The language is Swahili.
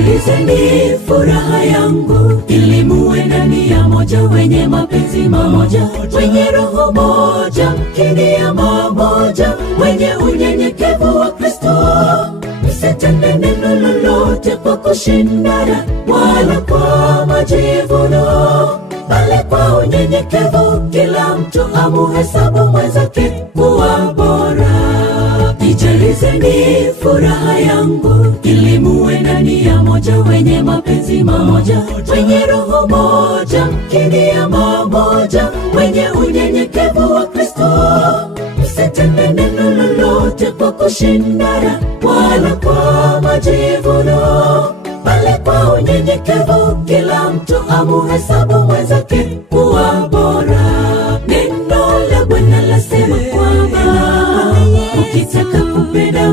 Ijalizeni furaha yangu, ili muwe na nia moja, wenye mapenzi mamoja, wenye roho moja, mkinia mamoja, wenye unyenyekevu wa Kristo. Msitende neno lolote kwa kushindana, wala kwa majivuno, bali kwa unyenyekevu kila mtu amuhesabu mwenzake kuwa bora. Ijalizeni furaha yangu, ili muwe na nia moja, wenye mapenzi mamoja, wenye roho moja, mkinia mamoja, wenye unyenyekevu wa Kristo. Msitende neno lolote kwa kushindana, wala kwa majivuno, bali kwa unyenyekevu kila mtu amuhesabu mwenzake kuwa bora. Neno la Bwana lasema kwamba ukitaka kupenda